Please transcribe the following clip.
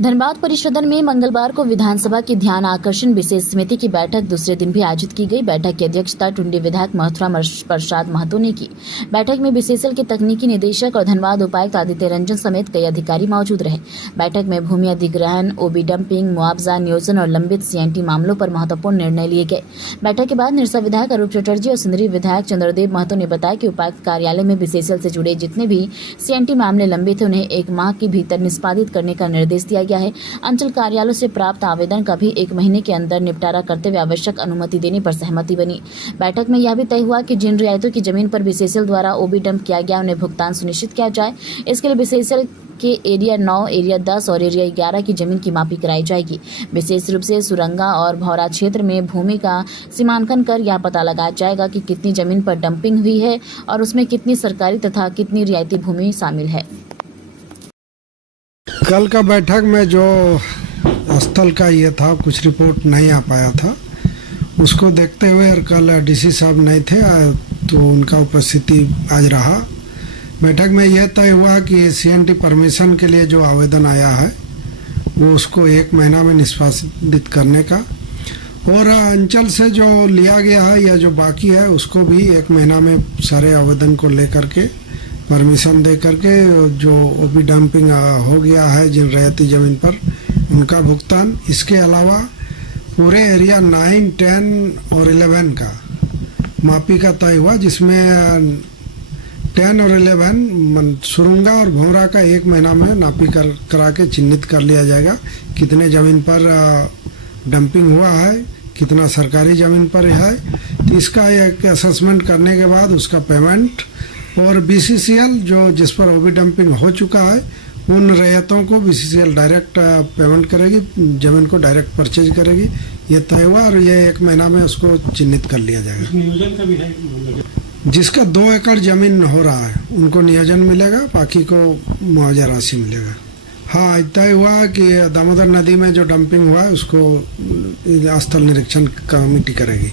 धनबाद परिसदन में मंगलवार को विधानसभा की ध्यान आकर्षण विशेष समिति की बैठक दूसरे दिन भी आयोजित की गई। बैठक की अध्यक्षता टुंडी विधायक मथुरा प्रसाद महतो ने की। बैठक में बीसीसीएल के तकनीकी निदेशक और धनबाद उपायुक्त आदित्य रंजन समेत कई अधिकारी मौजूद रहे। बैठक में भूमि अधिग्रहण, ओबी डंपिंग, मुआवजा, नियोजन और लंबित सीएनटी मामलों पर महत्वपूर्ण निर्णय लिए गए। बैठक के बाद निरसा विधायक अरूप चटर्जी और सिंदरी विधायक चंद्रदेव महतो ने बताया कि उपायुक्त कार्यालय में बीसीसीएल से जुड़े जितने भी सीएनटी मामले लंबित हैं उन्हें 1 माह के भीतर निष्पादित करने का निर्देश दिया गया है। अंचल कार्यालयों से प्राप्त आवेदन का भी 1 महीने के अंदर निपटारा करते हुए आवश्यक अनुमति देने पर सहमति बनी। बैठक में यह भी तय हुआ कि जिन रियायतों की जमीन पर बीसीसीएल द्वारा ओबी डंप किया गया उन्हें भुगतान सुनिश्चित किया जाए। इसके लिए बीसीसीएल के एरिया 9, एरिया 10 और एरिया 11 की जमीन की मापी कराई जाएगी। विशेष रूप से सुरंगा और भौरा क्षेत्र में भूमि का सीमांकन कर यह पता लगाया जाएगा कि कितनी जमीन पर डंपिंग हुई है और उसमें कितनी सरकारी तथा कितनी रियायती भूमि शामिल है। कल का बैठक में जो स्थल का ये था, कुछ रिपोर्ट नहीं आ पाया था, उसको देखते हुए और कल डीसी साहब नहीं थे तो उनका उपस्थिति आज रहा। बैठक में यह तय हुआ कि सीएनटी परमिशन के लिए जो आवेदन आया है वो उसको 1 महीना में निष्पादित करने का, और अंचल से जो लिया गया है या जो बाकी है उसको भी 1 महीना में सारे आवेदन को लेकर के परमिशन दे करके जो ओबी डंपिंग हो गया है जिन रियायती जमीन पर उनका भुगतान। इसके अलावा पूरे एरिया 9, 10 और 11 का मापी का तय हुआ, जिसमें 10 और 11 सुरंगा और भौरा का 1 महीना में नापी करा के चिन्हित कर लिया जाएगा कितने जमीन पर डंपिंग हुआ है, कितना सरकारी जमीन पर है। तो इसका एक असेसमेंट करने के बाद उसका पेमेंट, और बीसीसीएल जो जिस पर ओबी डंपिंग हो चुका है उन रियायतों को बीसीसीएल डायरेक्ट पेमेंट करेगी, जमीन को डायरेक्ट परचेज करेगी। ये तय हुआ और ये 1 महीना में उसको चिन्हित कर लिया जाएगा। नियोजन का भी है, जिसका 2 एकड़ जमीन हो रहा है उनको नियोजन मिलेगा, बाकी को मुआवजा राशि मिलेगा। हाँ, तय हुआ कि दामोदर नदी में जो डंपिंग हुआ है उसको स्थल निरीक्षण कमेटी करेगी।